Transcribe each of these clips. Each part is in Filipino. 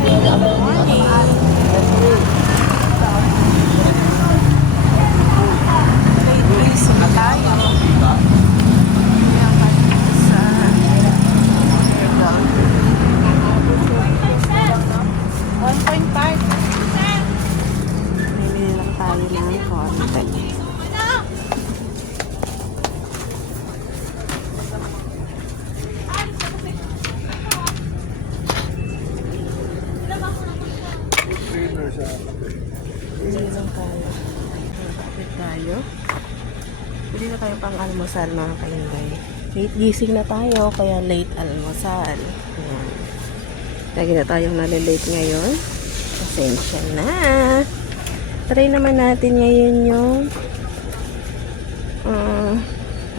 Good morning. Late breeze na tayo. Ayan pa sa Ergal. 1.5. Bumili lang tayo ng konti. Bili lang tayo. Nakapit tayo. Bili na tayo pang almusal mga kainday. Late gising na tayo, kaya late almusal. Ayan. Lagi na tayong nalilate ngayon. Pasensya na. Try naman natin ngayon yung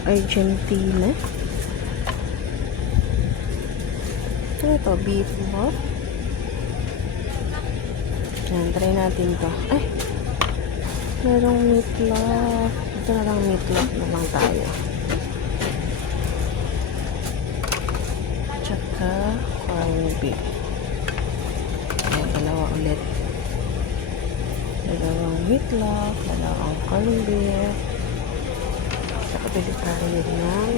Argentina. Ito, beef mo. Yan, try natin to. Ay, merong meatloaf. Ito na lang meatloaf na lang tayo. Tsaka corned beef. Ayan, dalawa ulit. Dalawang meatloaf, dalawang corned beef. Tsaka pili tayo ng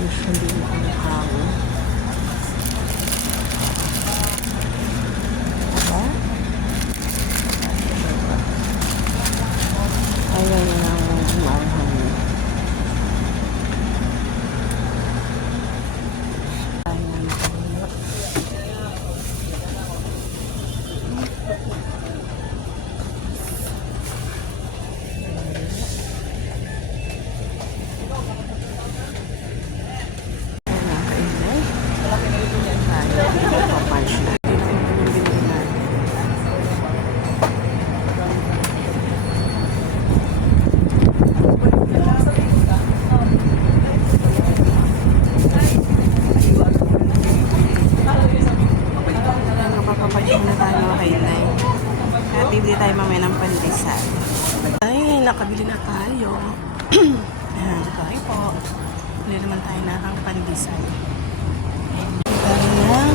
hindi maanghang. Ayan na lang maanghang. Ayan na tayo. Bibili tayo mamaya ng pandesal. Ay, nakabili na tayo. Ayan, tayo po. Bili naman tayo na ang pandesal. Bili tayo ng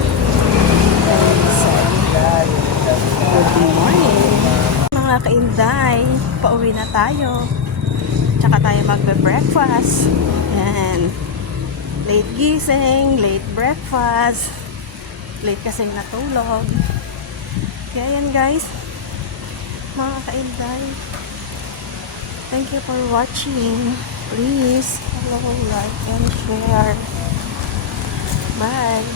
pandesal. Good morning. Mga kainday, pauwi na tayo. Tsaka tayo magbe-breakfast. Ayan. Late gising, late breakfast. Late kasing natulog. Kaya yan guys. Mga kainday, thank you for watching. Please follow, like, and share. Bye.